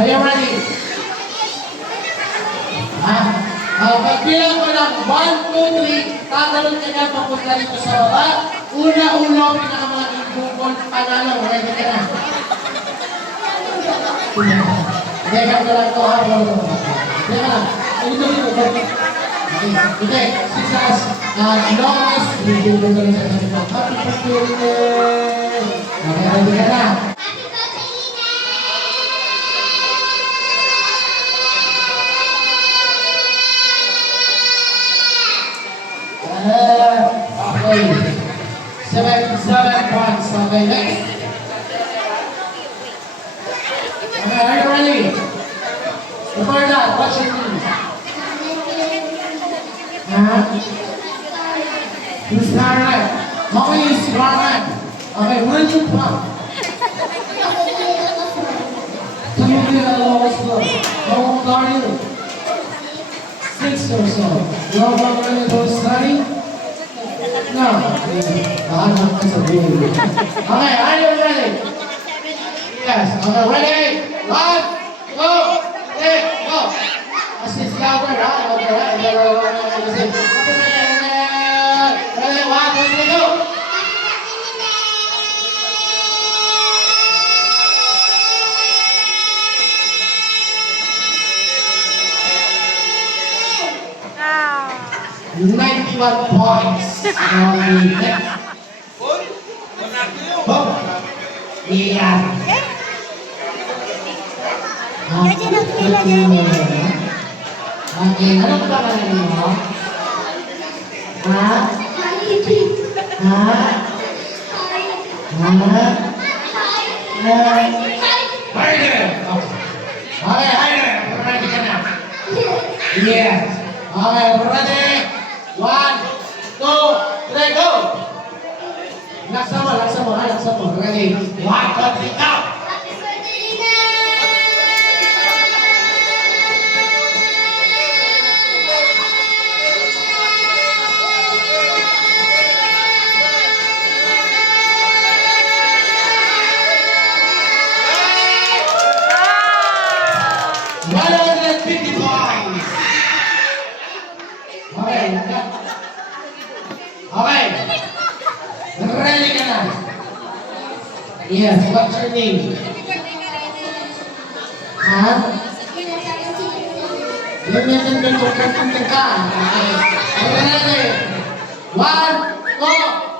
Are you ready? Ha? Pagbilang ko ng 1, 2, 3, tatalon ka na papunta dito sa baba. Una-ulo, pinakamga ibukol, panalo. Ready ka na? Teka ko lang ito, ha? Teka lang. Ito. Okay, success. Longest, bigyan ko na sa kanila. Happy birthday! Okay, ready ka na? Okay. 7 points. Okay, next. Okay, are you ready? Before that, what's your name? Scarlet. Okay, Scarlet. Okay, where are you from? Come over here, lowest floor. How old are you? 6 or so. You're going to go study? No. Okay, are you ready? Yes. Okay, ready? 1, 2, 3, go. Assist louder, huh? Okay, right? Ready? 1, 2, 3, go. Ah. 91 points. Okay, next. Boom. Iyan. Okay, anong pangalan mo? Ha? Ha? Hyder! Okay, Hyder. Ready ka na? Yes. Okay, ready? 1, 2, 3, go! Laksa mo. Ready? 1, 2, 3, go! Okay. Ready ka na? Yes, what's your name? Ha? Ganyan ka. Okay. Ready? 1, 2.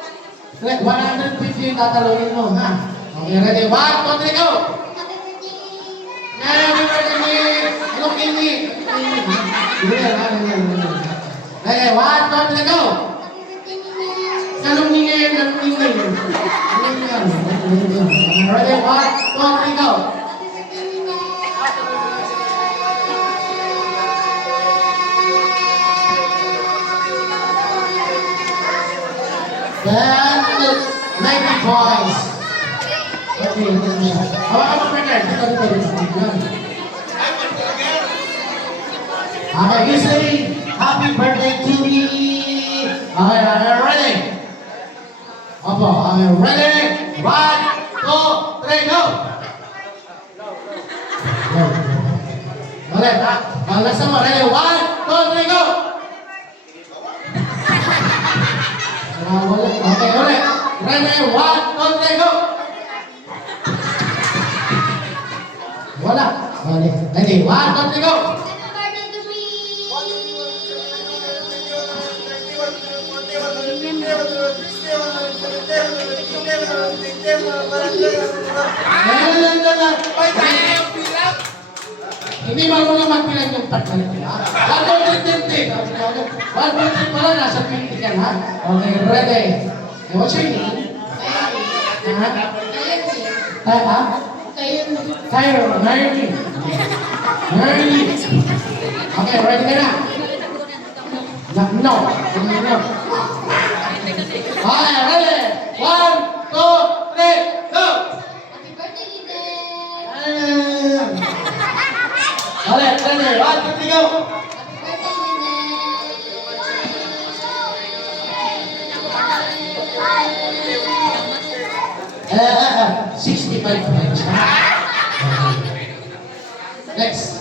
150 yung tatalungin mo, ha? Okay, ready? 1, 2, 3, go! Happy birthday! Anong kini? Ready? 1, 2, 3, go! Salungin. Ready? 1, 2, 3, go! Then, 90 points. Okay, hawakan mo record. Okay, you say, happy birthday to me. Okay, are you ready? Opo, okay, ready? 1, 2, 3, go! Ulit, ha? Lasa mo, ready? 1, 2, 3, go! Okay, ulit. Ready? 1, 2, 3, go! Wala. Ready? 1, 2, 3, go! Hindi marunong magbilang yung partner ko, ha? 1, 2, 3, 1, 2, 3 pala, nasa 20 ka, ha? Okay, ready? What's your name? Ha? Tyro, Nerdy. Okay, ready ka na? No. Okay, ready? 1, 2, 3, go! Ulit, ready? 1, 2, 3, go! 65 points. Next.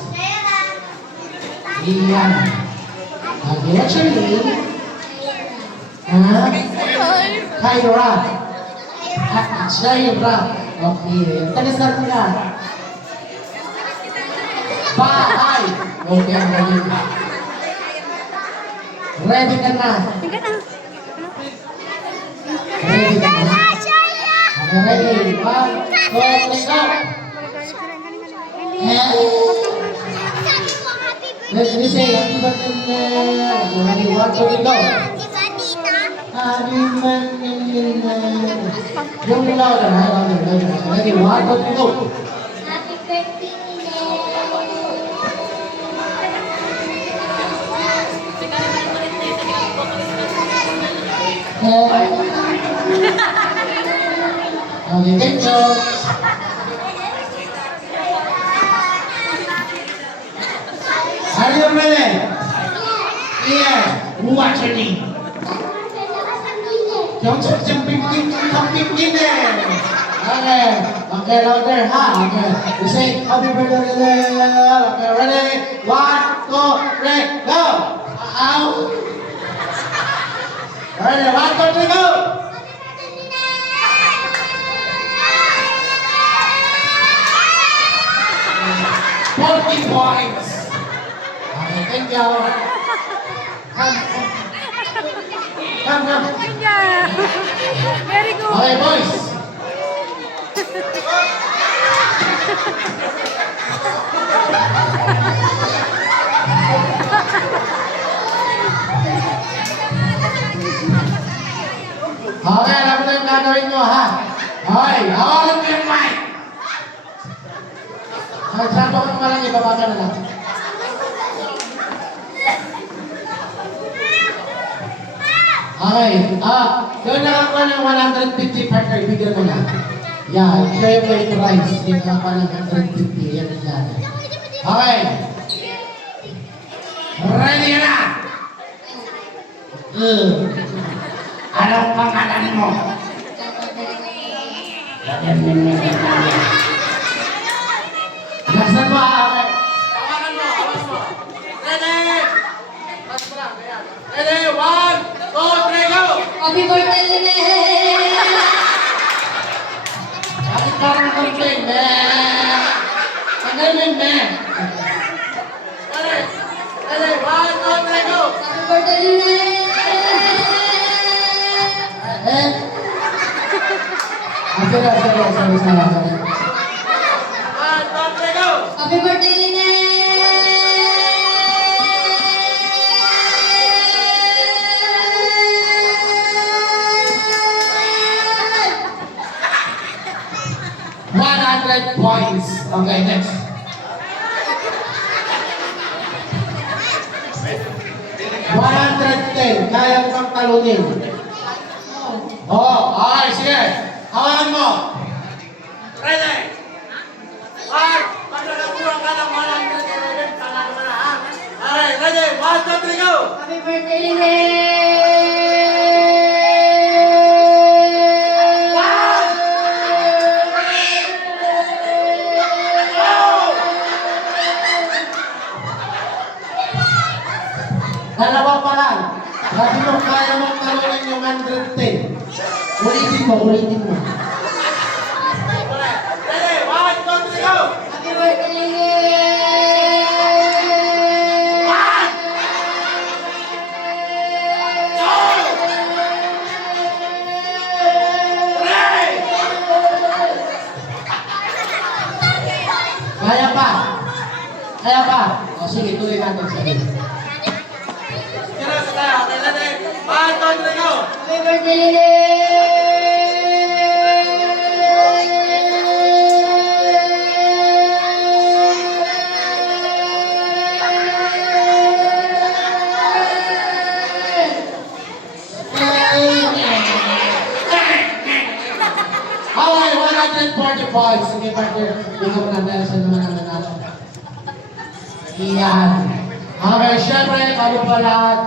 Iyan. Okay, what's your name? Kyra. Kyra. Okay. Taga-start mo na. Bahay. Okay, ang galing. Ready ka na. Ready ka na. Okay, ready. 1, 2, 3, go. Let's say happy birthday. Ready, 1, 2, 3, go. Happy birthday. Yung louder, louder. Ready, 1, 2, 3, go. Happy birthday, Okay, thank you. Are you ready? Yes. What's your name? Don't you jump in, Okay. Okay, louder, ha? Okay. You say happy birthday. Okay, ready? 1, 2, 3, go. Ready? 1, 2, 3, go. 40 points. Okay, thank you. Come. Very good. Okay, boys. Okay, alam mo na yung gagawin nyo, ha? Okay, hawakan mo yung mic. Sabi ko naman lang, ibaba ka na lang. Okay, gawin na ka ng 150 partner, bigyan mo na. Yan, share mo yung price. Hindi ka pa ng 150, yan ang yan. Okay. Ready ka na? Anong pangalan mo? Laksan mo, okay. Tawagan mo. Ready? Ready? 1, 2, 3, go! Happy birthday, Lynette! Bakit parang complain, man? Tagal mo, man. Ready? 1, 2, 3, go! Happy birthday, Lynette! Sorry. 1, 2, 3, go! Happy birthday, Lynette! Points. Okay, next. 110. Kaya mo kang talunin. Okay, sige. Hawakan mo. Ready? Pag nakakulang ka ng 111, tama naman na, ha? Okay, ready? 1, 2, 3, go! Happy birthday, Lynette! Dalawa pa lang. Sabi mo, kaya mong talunin yung 110. Ulitin mo. Happy birthday, Kaya pa. O sige, tuloy natin sa akin. Happy birthday, Okay, 145. Sige, partner. Bigyan mo na dahil sa naman ang nanalo. Iyan. Okay, syempre, bago pa lahat,